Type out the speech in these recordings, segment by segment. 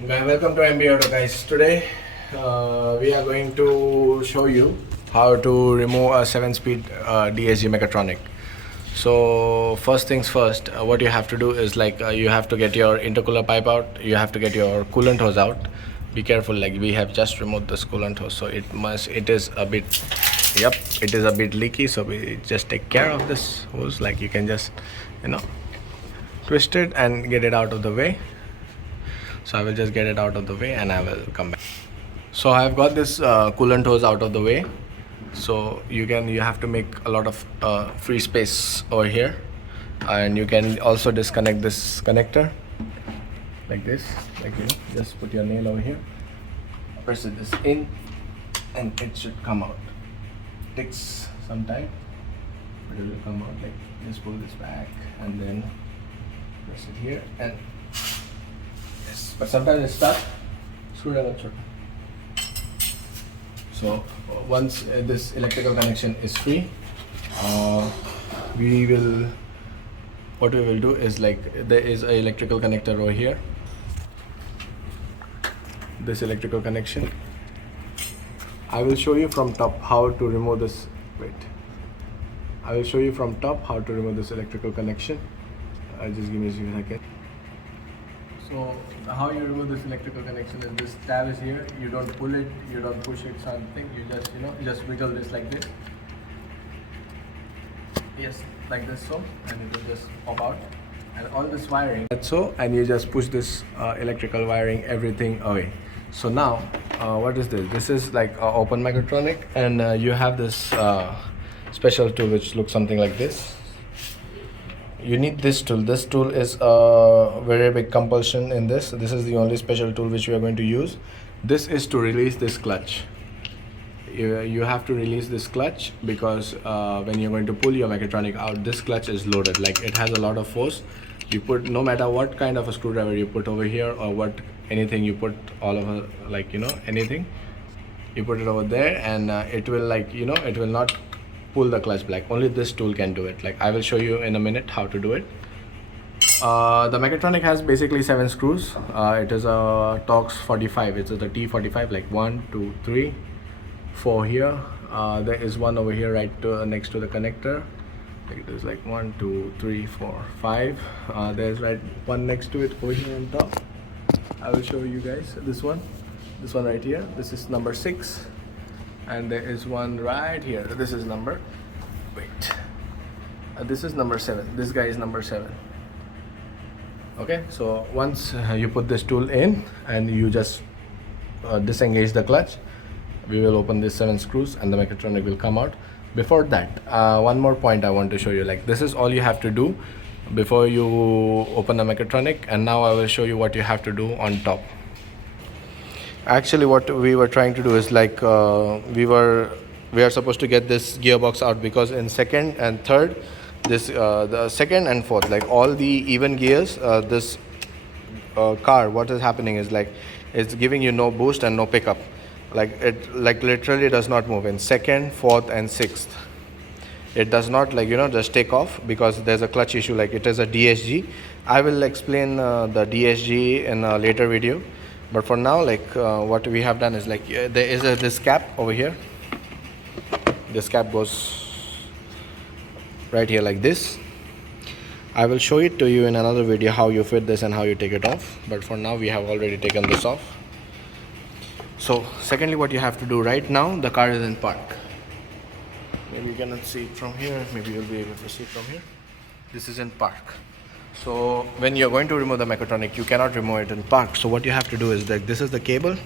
Welcome to MB Auto, guys. Today we are going to show you how to remove a 7-speed DSG Mechatronic. So first things first, what you have to do is you have to get your intercooler pipe out. You have to get your coolant hose out. Be careful, like we have just removed this coolant hose, so it is a bit leaky. So we just take care of this hose. Like you can just twist it and get it out of the way. So I will just get it out of the way and I will come back. So I have got this coolant hose out of the way. So you have to make a lot of free space over here, and you can also disconnect this connector like this. Just put your nail over here, press this in, and it should come out. It takes some time, but it will come out. Like just pull this back and then press it here, and but sometimes it's stuck. So once this electrical connection is free, what we will do is there is an electrical connector over here. This electrical connection. I will show you from top how to remove this. I will show you from top how to remove this electrical connection. Just give me a second. So how you remove this electrical connection is this tab is here. You don't pull it, you don't push it, something. You just just wiggle this like this. Yes, like this, so, and it will just pop out. And all this wiring, that's so, and you just push this electrical wiring, everything away. So now, what is this? This is like open Mechatronic, and you have this special tool which looks something like this. You need this tool. This tool is a very big compulsion in this. This is the only special tool which we are going to use. This is to release this clutch. You have to release this clutch because when you're going to pull your Mechatronic out, this clutch is loaded. Like it has a lot of force. You put, no matter what kind of a screwdriver you put over here or anything you put all over, anything, you put it over there, and it will it will not pull the clutch back. Only this tool can do it. Like I will show you in a minute how to do it. The Mechatronic has basically 7 screws. It is a Torx 45. It's a T45. Like 1, 2, 3, 4 here. There is one over here right next to the connector. It is like 1, 2, 3, 4, 5. There's one next to it over here on top. I will show you guys this one right here. This is number 6. And there is one right here. This is number this is number 7. This guy is number 7. Okay, so once you put this tool in and you just disengage the clutch, we will open these 7 screws and the Mechatronic will come out. Before that, one more point I want to show you. Like this is all you have to do before you open the Mechatronic, and now I will show you what you have to do on top. Actually, what we were trying to do is we are supposed to get this gearbox out, because in second and third, the second and fourth, like all the even gears, this car, what is happening is it's giving you no boost and no pickup. It literally does not move in second, fourth, and sixth. It does not just take off because there's a clutch issue. Like it is a DSG. I will explain the DSG in a later video. But for now, what we have done is there is this cap over here. This cap goes right here like this. I will show it to you in another video how you fit this and how you take it off. But for now, we have already taken this off. So secondly, what you have to do right now, the car is in park. Maybe you cannot see it from here. Maybe you'll be able to see it from here. This is in park. So when you're going to remove the Mechatronic, you cannot remove it in park. So what you have to do is this is the cable,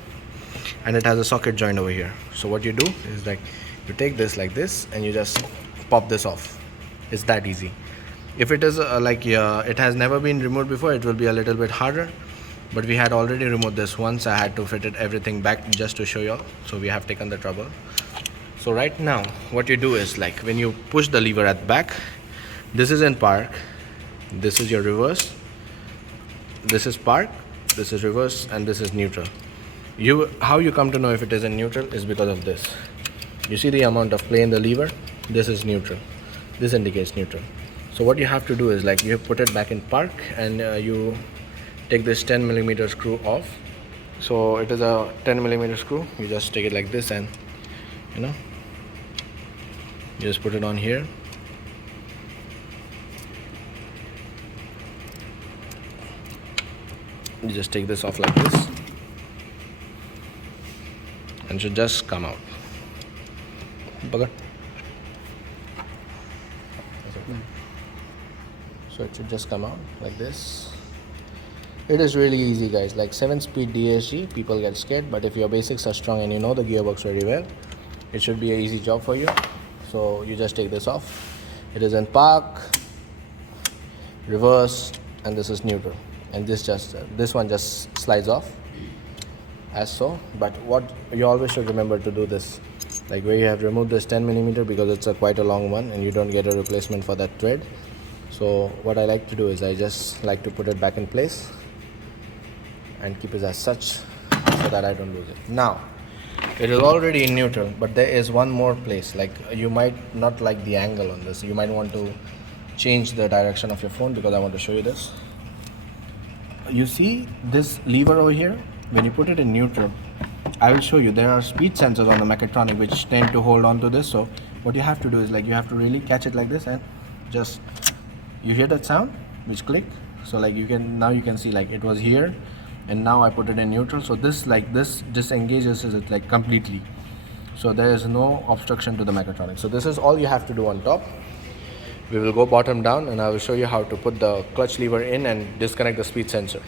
and it has a socket joint over here. So what you do is you take this like this and you just pop this off. It's that easy. If it is it has never been removed before, it will be a little bit harder. But we had already removed this once. I had to fit everything back just to show you all. So we have taken the trouble. So right now, what you do is when you push the lever at the back, this is in park. This is your reverse, this is park, this is reverse, and this is neutral. How you come to know if it is in neutral is because of this. You see the amount of play in the lever? This is neutral. This indicates neutral. So what you have to do is you put it back in park, and you take this 10mm screw off, So it is a 10mm screw. You just take it like this and you just put it on here. You just take this off like this and should just come out. So it should just come out like this. It is really easy, guys. Like 7-speed DSG, people get scared, but if your basics are strong and you know the gearbox very well, it should be an easy job for you. So you just take this off. It is in park, reverse, and this is neutral. And this one just slides off as so. But what you always should remember to do this, like where you have removed this 10mm because it's quite a long one and you don't get a replacement for that thread. So what I like to do is I just like to put it back in place and keep it as such so that I don't lose it. Now it is already in neutral, but there is one more place. Like you might not like the angle on this. You might want to change the direction of your phone because I want to show you this. You see this lever over here? When you put it in neutral, I will show you, there are speed sensors on the Mechatronic which tend to hold on to this. So what you have to do is like you have to really catch it like this and just, you hear that sound which click. So like you can see like it was here and now I put it in neutral. So this disengages it like completely. So there is no obstruction to the Mechatronic. So this is all you have to do on top. We will go bottom down and I will show you how to put the clutch lever in and disconnect the speed sensor.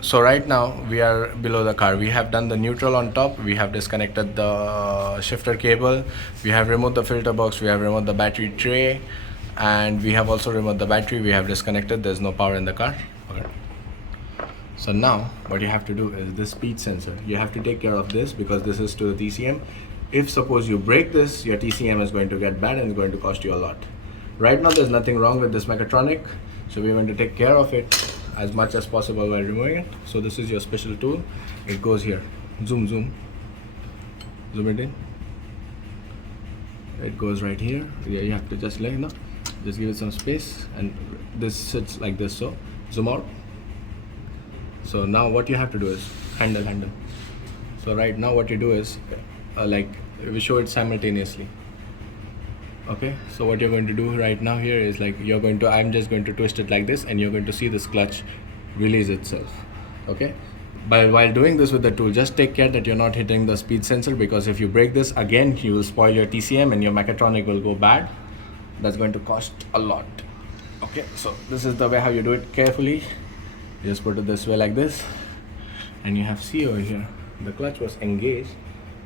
So right now we are below the car. We have done the neutral on top. We have disconnected the shifter cable. We have removed the filter box. We have removed the battery tray. And we have also removed the battery. We have disconnected. There's no power in the car. Okay. So now what you have to do is this speed sensor. You have to take care of this because this is to the TCM. If suppose you break this, your TCM is going to get bad and it's going to cost you a lot. Right now there's nothing wrong with this Mechatronic. So we're going to take care of it as much as possible while removing it. So this is your special tool. It goes here. Zoom it in. It goes right here. Yeah, you have to just just give it some space and this sits like this. So zoom out. So now what you have to do is handle. So right now what you do is like we show it simultaneously. Okay, so what you're going to do right now here is like I'm just going to twist it like this and you're going to see this clutch release itself. Okay, but while doing this with the tool, just take care that you're not hitting the speed sensor, because if you break this again, you will spoil your TCM and your Mechatronic will go bad. That's going to cost a lot. Okay, so this is the way how you do it carefully. You just put it this way like this and you have see over here the clutch was engaged.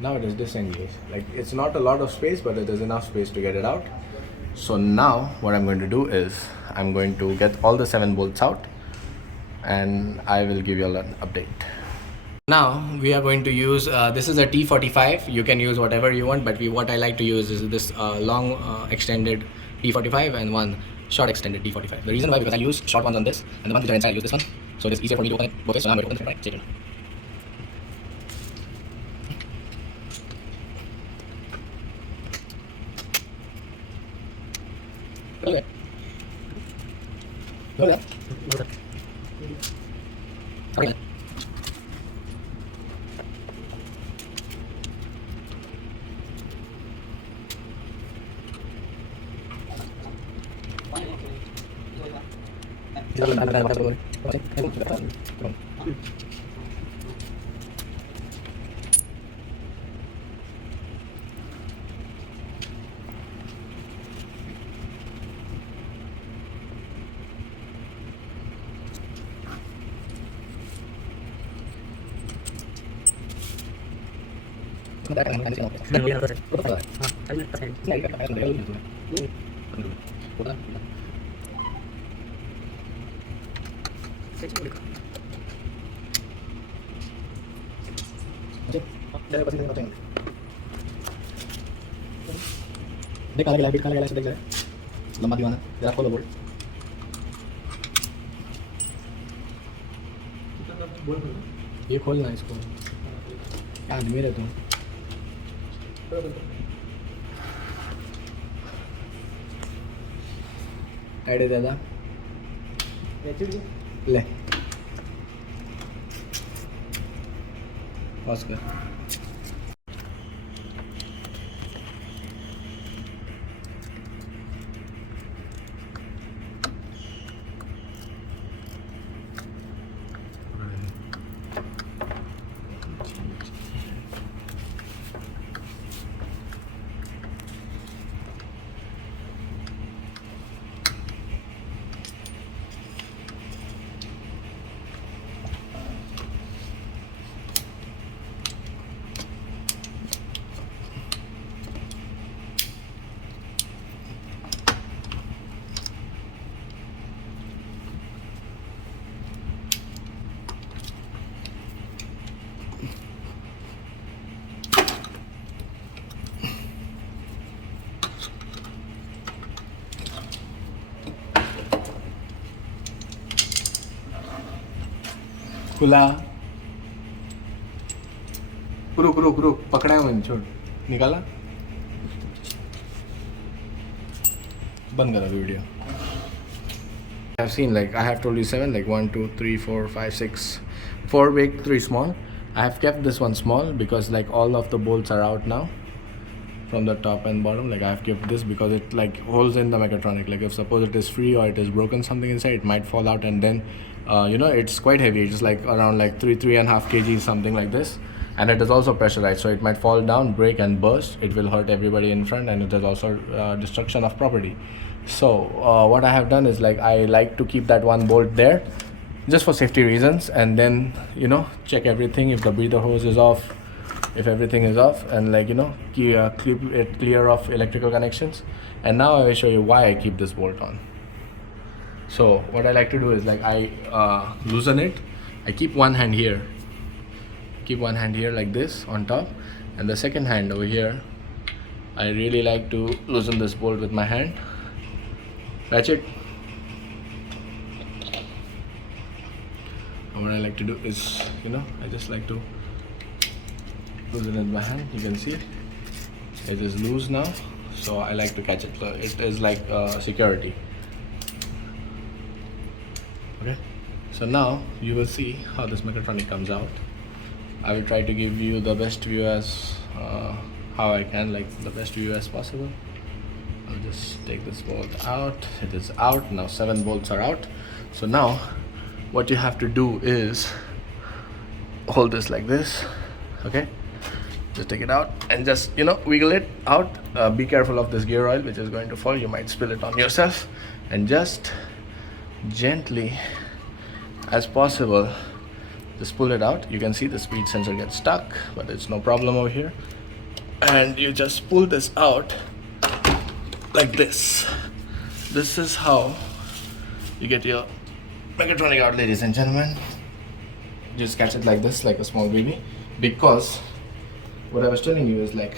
Now it is disengaged. Like it's not a lot of space, but it is enough space to get it out. So now what I'm going to do is I'm going to get all the 7 bolts out and I will give you an update. Now we are going to use this is a T45. You can use whatever you want, but what I like to use is this long extended T45 and one short extended T45. The reason why, because I use short ones on this and the ones which are inside I use this one. So it is easier for me to open it both ways. So now I'm going to open it right. Stay tuned. Okay. Okay. Okay. देख कहाँ लगा देख जरा लंबा दीवाना जरा खोलो bolt ये खोलना इसको आदमी रहे तुम ऐड दादा ले Pause कर. खुला. रुक पकड़ा है मैंने, छोड़. निकाला. बंद करा video. I've seen, like I have told you 7, like 1 2 3 4 5 6, 4 big, 3 small. I have kept this one small because like all of the bolts are out now from the top and bottom. Like I have kept this because it like holds in the Mechatronic. Like if suppose it is free or it is broken something inside, it might fall out, and then it's quite heavy. It's like around like 3.5 kg, something like this, and it is also pressurized, so it might fall down, break and burst. It will hurt everybody in front, and it is also destruction of property. So what I have done is like I like to keep that one bolt there just for safety reasons, and then check everything if the breather hose is off, if everything is off, and like keep it clear of electrical connections. And now I will show you why I keep this bolt on. So what I like to do is like I loosen it. I keep one hand here, like this on top, and the second hand over here. I really like to loosen this bolt with my hand. Ratchet. And what I like to do is I just like to loosen it with my hand. You can see it is loose now, so I like to catch it. So it is like security. Okay, so now you will see how this Mechatronic comes out. I will try to give you the best view as how I can, like the best view as possible. I'll just take this bolt out. It is out now. 7 bolts are out. So now what you have to do is hold this like this. Okay, just take it out and just wiggle it out. Be careful of this gear oil, which is going to fall. You might spill it on yourself, and just gently as possible just pull it out. You can see the speed sensor gets stuck, but it's no problem over here. And you just pull this out like this. This is how you get your Mechatronic out, ladies and gentlemen. Just catch it like this, like a small baby, because what I was telling you is like,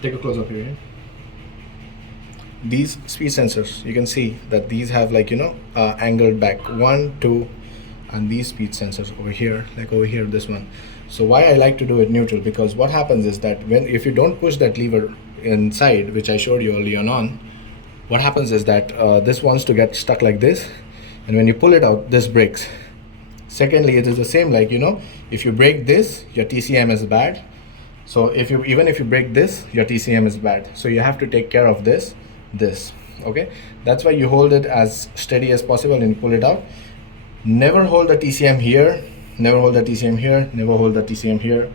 take a close up here. These speed sensors, you can see that these have like angled back 1 2, and these speed sensors over here, like over here, this one. So why I like to do it neutral, because what happens is that if you don't push that lever inside, which I showed you earlier on, what happens is that this wants to get stuck like this, and when you pull it out, this breaks. Secondly, it is the same, like if you break this, your TCM is bad. So even if you break this, your TCM is bad. So you have to take care of this. Okay, that's why you hold it as steady as possible and pull it out. Never hold the TCM here, never hold the TCM here, never hold the TCM here,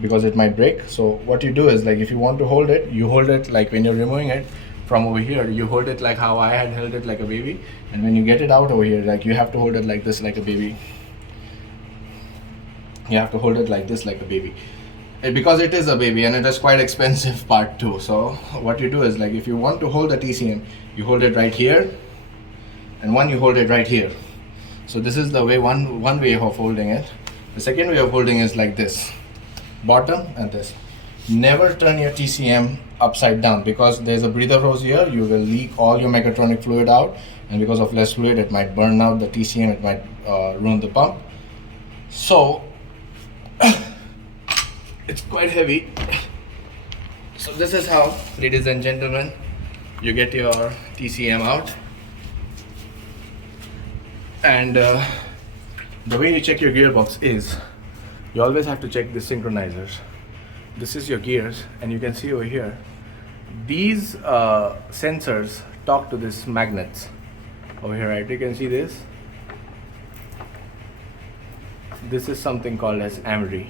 because it might break. So what you do is like, if you want to hold it, you hold it like when you're removing it from over here, you hold it like how I had held it, like a baby. And when you get it out over here, like you have to hold it like this, like a baby. You have to hold it like this, like a baby, because it is a baby and it is quite expensive part too. So what you do is like, if you want to hold the TCM, you hold it right here, and you hold it right here. So this is the way, one way of holding it. The second way of holding is like this, bottom and this. Never turn your TCM upside down, because there's a breather hose here. You will leak all your Mechatronic fluid out, and because of less fluid, it might burn out the TCM, it might ruin the pump. So it's quite heavy. So this is how, ladies and gentlemen, you get your TCM out. And the way you check your gearbox is, you always have to check the synchronizers. This is your gears, and you can see over here, these sensors talk to these magnets over here, right? You can see this. This is something called as AMRI.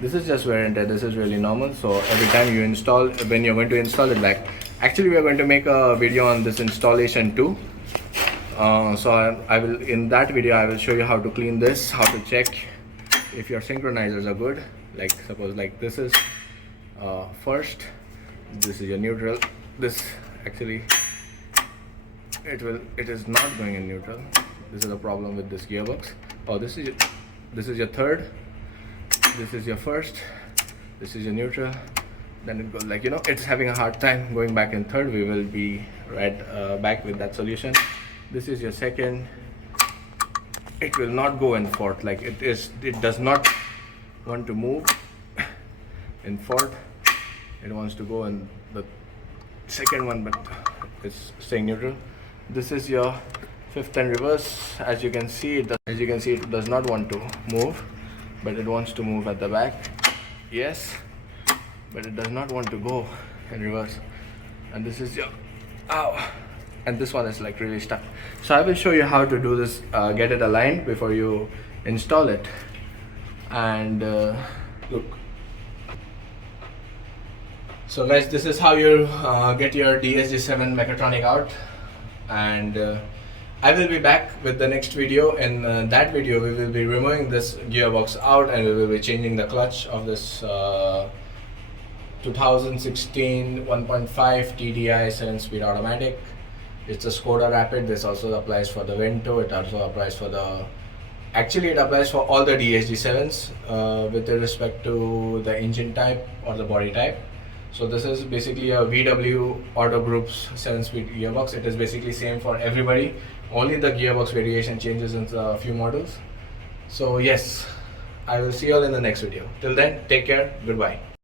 This is just wear and tear. This is really normal. So every time you install, when you're going to install it back, actually we are going to make a video on this installation too. So I will, in that video I will show you how to clean this, how to check if your synchronizers are good. Like suppose like this is first, this is your neutral. This actually it is not going in neutral. This is a problem with this gearbox. Oh, this is your third, this is your first, this is your neutral. Then it goes like, you know, it's having a hard time going back in third. We will be right back with that solution. This is your second. It will not go in fourth. Like it does not want to move in fourth. It wants to go in the second one, but it's staying neutral. This is your fifth and reverse. As you can see, it does not want to move, but it wants to move at the back. Yes, but it does not want to go in reverse. And this is your and this one is like really stuck. So I will show you how to do this, get it aligned before you install it. And look, so guys, this is how you get your DSG7 Mechatronic out. And I will be back with the next video. In that video we will be removing this gearbox out, and we will be changing the clutch of this 2016 1.5 TDI 7-speed automatic. It's a Skoda Rapid. This also applies for the Vento. It also applies for the, actually it applies for all the DSG7s with respect to the engine type or the body type. So this is basically a VW Auto Group's 7-speed gearbox. It is basically same for everybody. Only the gearbox variation changes in a few models. So yes, I will see you all in the next video. Till then, take care. Goodbye.